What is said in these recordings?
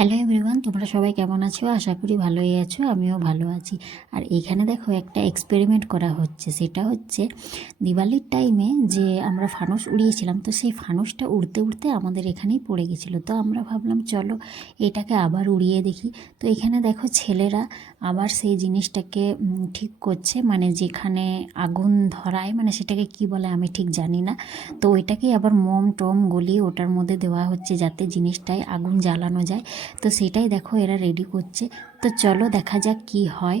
Hello everyone, তোমরা সবাই কেমন আছো? আশা করি ভালোই আছো, আমিও ভালো আছি। আর এইখানে দেখো একটা এক্সপেরিমেন্ট করা হচ্ছে। সেটা হচ্ছে দিওয়ালির টাইমে যে আমরা ফানুস উড়িয়েছিলাম, তো সেই ফানুসটা উড়তে উড়তে আমাদের এখানেই পড়ে গেছিলো। তো আমরা ভাবলাম চলো এটাকে আবার উড়িয়ে দেখি। তো এখানে দেখো ছেলেরা আবার সেই জিনিসটাকে ঠিক করছে, মানে যেখানে আগুন ধরায়, মানে সেটাকে কি বলে আমি ঠিক জানি না। তো ওইটাকেই আবার মোম টোম গলিয়ে ওটার মধ্যে দেওয়া হচ্ছে যাতে জিনিসটায় আগুন জ্বালানো যায়। তো সেটাই দেখো এরা রেডি করছে। তো চলো দেখা যাক কি হয়।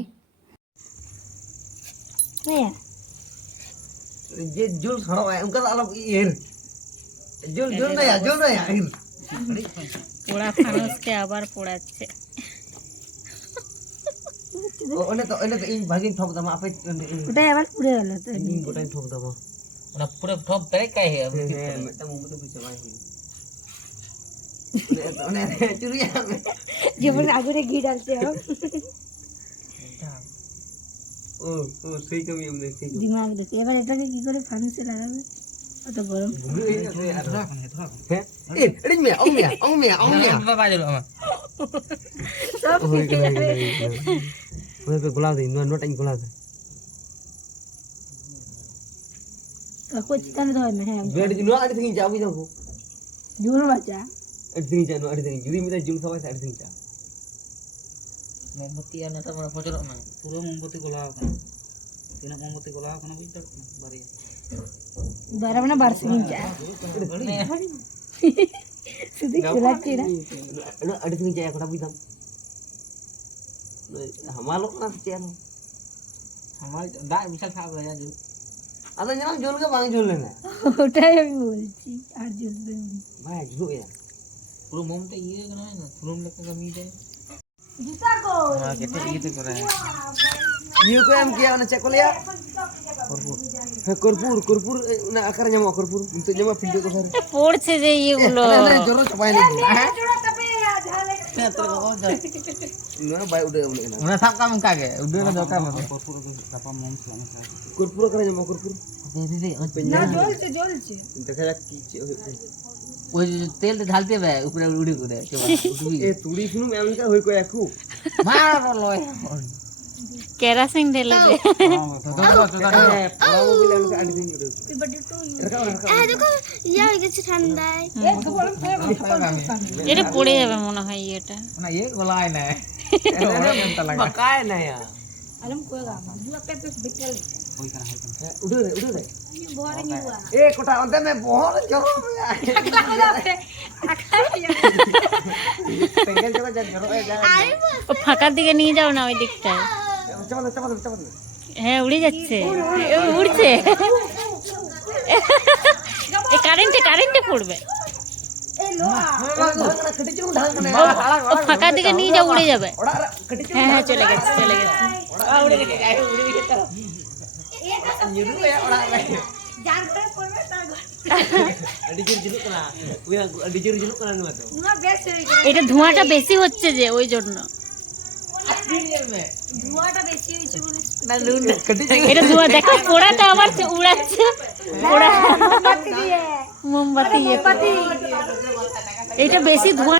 যে জল ছড়ায় উনকা আলো ইর জল জল না ইর পোড়া ফানুসকে আবার পোড়াচ্ছে। ওনে তো ইন ভাগিন ঠক দাম আপে ওটা আবার পুড়ে গেল তো ইন গোটাই ঠক দাম ওনা পুরো ঠপ করে কাই হে মেটা মুমতে পিছে ভাই ওনে চুরিয়া যেমন আগুনে ঘি ডালতে হবে ও সেই কমি আমনে সেই দিমাগ দেখে। এবার এটাকে কি করে ফানুসে লাগাবে? অত গরম হ্যাঁ এ মে অং মে বাবা দিলো আমার সব ওই গোলা দে নোট টাইম গোলা দে कुछ तन दो में है বেড দিনো আড়ি থেকে যাবি যাবো दूर बचा আড়ি থেকে যানো আড়ি থেকে যদি মিটা জুল সবাই আড়ি থেকে যা মোমবাতি আর নেতা বড় ফজর না পুরো মোমবাতি গোলা হবে তিন মোমবাতি গোলা হবে না বুঝতে বাড়ি बारह में बारह से जा सीधे खुला चेहरा আড়ি থেকে যা একটা বুঝাম হামালো না চেয়ার আমার দা বিশাল খারাপ হয়ে যায় আদা জানা জল কে বাং ঝুললে না ওটাই আমি বলছি আর জুলবে ভাই ঝুলো ইয়া পুরো মোমটা ইয়ে না হয় না ফুলম লেখা কমি যায় जूता को हां কেটে ইয়ে করে ইয়ে কো এম কিয়া না চেক লিয়া কর্পূর না আকার জামা কর্পূর তো জামা ফিল্টার কো সারে পড়ছে যে ইয়েগুলো। না জরুর চাপাই না जोड़ा तबे झाले তোর কো যায় না ভাই উঠে বলে না ওনা সব কাম কাগে উড়ে না দরকার মতো কর্পূর দাপা মোম সমস্যা কর্পূর আকার জামা কর্পূর দিদি ना जोलছে দেখা যাক কি ওই তেল ঢালতে হবে উপরে উড়ি করে উঠবি এ তুড়ি শুনু এমনটা হই কো একু মার লয় কেরাসিন ঢেলে দে। পড়া মোবাইল এমনটা আড়ি থেকে করে बर्थडे टू দেখো ইয়া হয়ে গেছে ঠান্ডায় एक गरम थे এটা পড়ে যাবে মনে হয় এটা। না ये গোলায় না बकाए ना यार आलम कोई काम जुआ पे तो बिकल होई करा उठो रे बोरे नहीं हुआ ए कोटा अंदर में बहुत जरूर पेंगल जगह जरूर है जा ও ফাঁকার দিকে নিয়ে যাও না, ওই দিকটায়। चल হ্যাঁ উড়ে যাচ্ছে, উড়ছে। এই কারেন্টে পড়বে। कटी चुन ढाल कने ও ফাঁকার দিকে নিয়ে যাও, উড়ে যাবে। ओड़ा कटी चुन হ্যাঁ চলে গেছে। उड़े के न्यूरू है ओड़ा जान पर पड़वे ता अडिजर जिलुक कना उया अडिजर जिलुक कना नुआ तो ना बेस हो गया এটা ধোঁয়াটা বেশি হচ্ছে যে, ওই জন্য। ধোঁয়াটা বেশি হইছে বলে ना लून कटी चुन এটা ধোঁয়া দেখো, পোড়াটা আবার উড়াচ্ছে। পোড়া मोमबत्ती দিয়ে মোমবাতি। এটা বেশি ধোঁয়া।